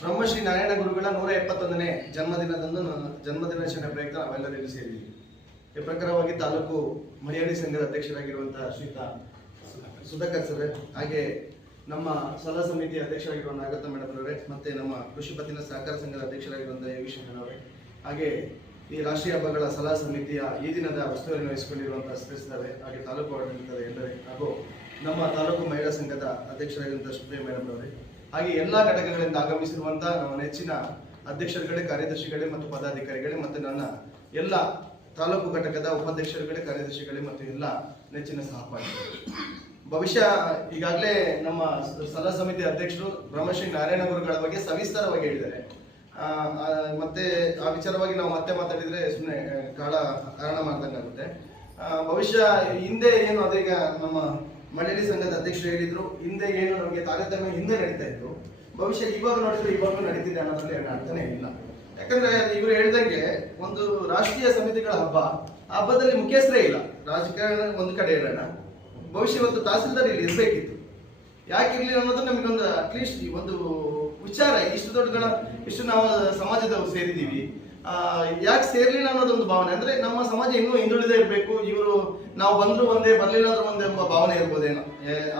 ಬ್ರಹ್ಮಶ್ರೀ ನಾರಾಯಣ ಗುರುಗಳ ನೂರ ಎಪ್ಪತ್ತೊಂದನೇ ಜನ್ಮದಿನದಂದು ಜನ್ಮದಿನಾಚರಣೆ ಪ್ರಯುಕ್ತ ನಾವೆಲ್ಲರಿಗೂ ಸೇರಿ ಈ ಪ್ರಕಾರವಾಗಿ ತಾಲೂಕು ಮಲಯಾಳಿ ಸಂಘದ ಅಧ್ಯಕ್ಷರಾಗಿರುವಂತಹ ಶ್ರೀತಾ ಸುಧಾಕರ್ ಸರ್, ಹಾಗೆ ನಮ್ಮ ಸಲಹಾ ಸಮಿತಿ ಅಧ್ಯಕ್ಷರಾಗಿರುವ ನಾಗತ ಮೇಡಮ್ ಅವರೇ ಮತ್ತೆ ನಮ್ಮ ಕೃಷಿ ಪತ್ತಿನ ಸಹಕಾರ ಸಂಘದ ಅಧ್ಯಕ್ಷರಾಗಿರುವಂತಹ ಯೋಗೀಶ್ ಅವರೇ ಹಾಗೆ ಈ ರಾಷ್ಟ್ರೀಯ ಹಬ್ಬಗಳ ಸಲಹಾ ಸಮಿತಿಯ ಈ ದಿನದ ವಸ್ತುವನ್ನು ವಹಿಸಿಕೊಂಡಿರುವಂತಹ ಸದಸ್ಯರೇ ಹಾಗೆ ತಾಲೂಕು ಆಡಳಿತದ ಎಲ್ಲರೇ ಹಾಗೂ ನಮ್ಮ ತಾಲೂಕು ಮಹಿಳಾ ಸಂಘದ ಅಧ್ಯಕ್ಷರಾಗಿರುವಂತಹ ಸುಪ್ರಿಯ ಮೇಡಮ್ ಅವರೇ ಹಾಗೆ ಎಲ್ಲಾ ಘಟಕಗಳಿಂದ ಆಗಮಿಸಿರುವಂತಹ ನಮ್ಮ ನೆಚ್ಚಿನ ಅಧ್ಯಕ್ಷರುಗಳೇ, ಕಾರ್ಯದರ್ಶಿಗಳೇ ಮತ್ತು ಪದಾಧಿಕಾರಿಗಳೇ ಮತ್ತು ನನ್ನ ಎಲ್ಲ ತಾಲೂಕು ಘಟಕದ ಉಪಾಧ್ಯಕ್ಷರುಗಳೇ, ಕಾರ್ಯದರ್ಶಿಗಳೇ ಮತ್ತು ಎಲ್ಲ ನೆಚ್ಚಿನ ಸಹಪಾಠಿಗಳು. ಭವಿಷ್ಯ ಈಗಾಗಲೇ ನಮ್ಮ ಸಲಹಾ ಸಮಿತಿ ಅಧ್ಯಕ್ಷರು ಬ್ರಹ್ಮಶ್ರೀ ನಾರಾಯಣ ಗುರುಗಳ ಬಗ್ಗೆ ಸವಿಸ್ತಾರವಾಗಿ ಹೇಳಿದ್ದಾರೆ. ಮತ್ತೆ ಆ ವಿಚಾರವಾಗಿ ನಾವು ಮತ್ತೆ ಮಾತಾಡಿದ್ರೆ ಸುಮ್ಮನೆ ಕಾಲ ಕಾರಣ ಮಾಡ್ದಂಗಾಗುತ್ತೆ. ಭವಿಷ್ಯ ಹಿಂದೆ ಏನು ಅದೀಗ ನಮ್ಮ ಮಳಲಿ ಸಂಘದ ಅಧ್ಯಕ್ಷರು ಹೇಳಿದ್ರು, ಹಿಂದೆ ಏನು ನಮಗೆ ತಾರತಮ್ಯ ಹಿಂದೆ ನಡೀತಾ ಇತ್ತು. ಭವಿಷ್ಯ ಇವಾಗ ನೋಡಿದ್ರೆ ಇವಾಗಲೂ ನಡೀತಿದೆ ಅನ್ನೋದ್ರಲ್ಲಿ ಏನು ಅರ್ಥನೇ ಇಲ್ಲ. ಯಾಕಂದ್ರೆ ಇವರು ಹೇಳ್ದಂಗೆ ಒಂದು ರಾಷ್ಟ್ರೀಯ ಸಮಿತಿಗಳ ಹಬ್ಬ, ಆ ಹಬ್ಬದಲ್ಲಿ ಮುಖ್ಯಸ್ಥರೇ ಇಲ್ಲ. ರಾಜಕಾರಣ ಒಂದು ಕಡೆ ಇರೋಣ. ಭವಿಷ್ಯ ಮತ್ತು ತಹಸೀಲ್ದಾರ್ ಇಲ್ಲಿ ಇರಬೇಕಿತ್ತು. ಯಾಕೆ ಇರಲಿಲ್ಲ ಅನ್ನೋದು ನಮಗೊಂದು ಅಟ್ಲೀಸ್ಟ್ ಒಂದು ವಿಚಾರ, ಇಷ್ಟು ದೊಡ್ಡ ಇಷ್ಟು ನಾವು ಸಮಾಜದವರು ಸೇರಿದ್ದೀವಿ. ಯಾಕೆ ಸೇರ್ಲಿಲ್ಲ ಅನ್ನೋದೊಂದು ಭಾವನೆ. ಅಂದ್ರೆ ನಮ್ಮ ಸಮಾಜ ಇನ್ನೂ ಹಿಂದುಳಿದೇ ಇರಬೇಕು. ಇವರು ನಾವು ಬಂದ್ರು ಒಂದೇ ಬರ್ಲಿಲ್ಲ ಅಂದ್ರೆ ಒಂದೇ ಎಂಬ ಭಾವನೆ ಇರ್ಬೋದೇನೋ.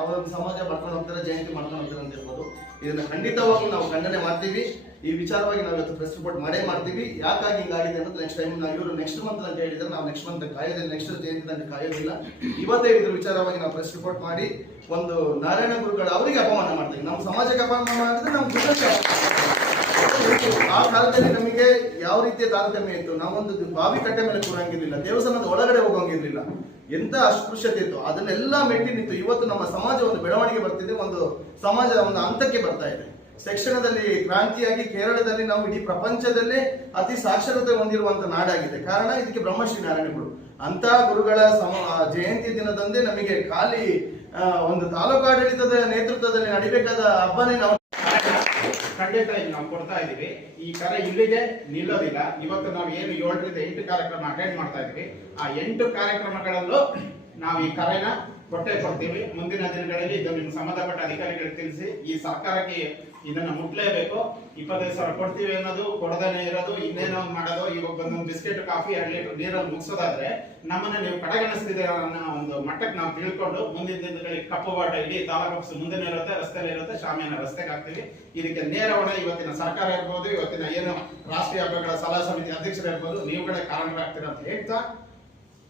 ಅವರ ಸಮಾಜ ಬರ್ತಾ ಹೋಗ್ತಾರೆ ಜಯಂತಿ ಮಾಡ್ತಾ ಹೋಗ್ತಾರೆ ಅಂತ ಇರ್ಬೋದು. ಇದನ್ನ ಖಂಡಿತವಾಗಿ ನಾವು ಖಂಡನೆ ಮಾಡ್ತೀವಿ. ಈ ವಿಚಾರವಾಗಿ ನಾವು ಇವತ್ತು ಪ್ರೆಸ್ ರಿಪೋರ್ಟ್ ಮಾಡೇ ಮಾಡ್ತೀವಿ. ಯಾಕಾಗಿ ಹಿಂಗಾಗಿದೆ ಅನ್ನೋದು ನೆಕ್ಸ್ಟ್ ಟೈಮ್ ನಾವು ಇವರು ನೆಕ್ಸ್ಟ್ ಮಂತ್ ಅಂತ ಹೇಳಿದ್ರೆ ನಾವು ನೆಕ್ಸ್ಟ್ ಮಂತ್ ಕಾಯೋದಿಲ್ಲ ನೆಕ್ಸ್ಟ್ ಜಯಂತಿ ಅಂತ ಕಾಯೋದಿಲ್ಲ. ಇವತ್ತೇ ಇದ್ರ ವಿಚಾರವಾಗಿ ನಾವು ಪ್ರೆಸ್ ರಿಪೋರ್ಟ್ ಮಾಡಿ ಒಂದು ನಾರಾಯಣ ಗುರುಗಳು ಅವರಿಗೆ ಅಪಮಾನ ಮಾಡ್ತೀವಿ. ನಮ್ಮ ಸಮಾಜಕ್ಕೆ ಅಪಮಾನ ಮಾಡಿದ್ರೆ ನಮ್ಮ ಗುರುಗಳಿಗೆ ಕಾಲದಲ್ಲಿ ನಮಗೆ ಯಾವ ರೀತಿಯ ತಾರತಮ್ಯ ಇತ್ತು? ನಾವೊಂದು ಬಾವಿ ಕಟ್ಟೆ ಮೇಲೆ ಕೂರಂಗಿರ್ಲಿಲ್ಲ, ದೇವಸ್ಥಾನದ ಒಳಗಡೆ ಹೋಗಂಗಿರ್ಲಿಲ್ಲ. ಎಂತ ಅಸ್ಪೃಶ್ಯತೆ ಇತ್ತು? ಅದನ್ನೆಲ್ಲ ಮೆಟ್ಟಿ ನಿಂತು ಇವತ್ತು ನಮ್ಮ ಸಮಾಜ ಒಂದು ಬೆಳವಣಿಗೆ ಬರ್ತಿದೆ, ಒಂದು ಸಮಾಜ ಒಂದು ಹಂತಕ್ಕೆ ಬರ್ತಾ ಇದೆ. ಶಿಕ್ಷಣದಲ್ಲಿ ಕ್ರಾಂತಿಯಾಗಿ ಕೇರಳದಲ್ಲಿ ನಾವು ಇಡೀ ಪ್ರಪಂಚದಲ್ಲೇ ಅತಿ ಸಾಕ್ಷರತೆ ಹೊಂದಿರುವಂತ ನಾಡಾಗಿದೆ. ಕಾರಣ ಇದಕ್ಕೆ ಬ್ರಹ್ಮಶ್ರೀ ನಾರಾಯಣಗಳು ಅಂತ ಗುರುಗಳ ಸಮ ಜಯಂತಿ ದಿನದಂದೇ ನಮಗೆ ಖಾಲಿ ಒಂದು ತಾಲೂಕಾಡಳಿತದ ನೇತೃತ್ವದಲ್ಲಿ ನಡಿಬೇಕಾದ ಹಬ್ಬನೇ ನಾವು ಖಂಡಿತ ಇಲ್ಲಿ ನಾವು ಕೊಡ್ತಾ ಇದೀವಿ ಈ ಕರೆ ಇಲ್ಲಿಗೆ ನಿಲ್ಲೋದಿಲ್ಲ. ಇವತ್ತು ನಾವು ಏನು ಏಳರಿಂದ ಎಂಟು ಕಾರ್ಯಕ್ರಮ ಅಟೆಂಡ್ ಮಾಡ್ತಾ ಇದೀವಿ ಆ ಎಂಟು ಕಾರ್ಯಕ್ರಮಗಳಲ್ಲೂ ನಾವು ಈ ಕರೆನ ಕೊಟ್ಟೆ ಕೊಡ್ತೀವಿ ಮುಂದಿನ ದಿನಗಳಲ್ಲಿ ಇದು ನಿಮ್ಗೆ ಸಂಬಂಧಪಟ್ಟ ಅಧಿಕಾರಿಗಳಿಗೆ ತಿಳಿಸಿ ಈ ಸರ್ಕಾರಕ್ಕೆ ಇದನ್ನ ಮುಟ್ಲೇಬೇಕು. ಇಪ್ಪತ್ತೈದು ಸಾವಿರ ಕೊಡ್ತೀವಿ ಅನ್ನೋದು, ಕೊಡದೇನೆ ಇರೋದು, ಇನ್ನೇನೋ ಮಾಡೋದು, ಇವಾಗ ಬಂದೊಂದು ಬಿಸ್ಕೆಟ್, ಕಾಫಿ, ಎರಡು ಲೀಟರ್ ನೀರಲ್ಲಿ ಮುಗಿಸೋದಾದ್ರೆ ನಮ್ಮನ್ನ ನೀವು ಕಡೆಗಣಿಸ್ತಿದ್ದೀರ ಅನ್ನೋ ಒಂದು ಮಟ್ಟಕ್ಕೆ ನಾವು ತಿಳ್ಕೊಂಡು ಮುಂದಿನ ದಿನಗಳಿಗೆ ಕಪ್ಪು ಬಾಟ ಇಡೀ ತಾಲೂಕು ಆಫೀಸ್ ಮುಂದೆ ಇರುತ್ತೆ ರಸ್ತೆಯಲ್ಲಿ ಇರುತ್ತೆ ಶಾಮಿಯನ್ನ ರಸ್ತೆಗೆ ಹಾಕ್ತೀವಿ. ಇದಕ್ಕೆ ನೇರ ಹೊಣೆ ಇವತ್ತಿನ ಸರ್ಕಾರ ಇರ್ಬೋದು, ಇವತ್ತಿನ ಏನು ರಾಷ್ಟ್ರೀಯ ಹಬ್ಬಗಳ ಸಲಹಾ ಸಮಿತಿ ಅಧ್ಯಕ್ಷರು ಇರ್ಬೋದು ನೀವುಗಳೇ ಕಾರಣರಾಗ್ತೀರ ಅಂತ ಹೇಳ್ತಾ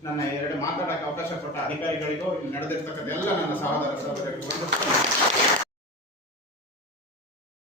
ನನ್ನ ಎರಡು ಮಾತಾಡಕ್ಕೆ ಅವಕಾಶ ಕೊಟ್ಟ ಅಧಿಕಾರಿಗಳಿಗೂ ನಡೆದಿರ್ತಕ್ಕಂಥ ಎಲ್ಲ ನನ್ನ ಸಹೋದರ ಸಹೋದರಿಗೂ.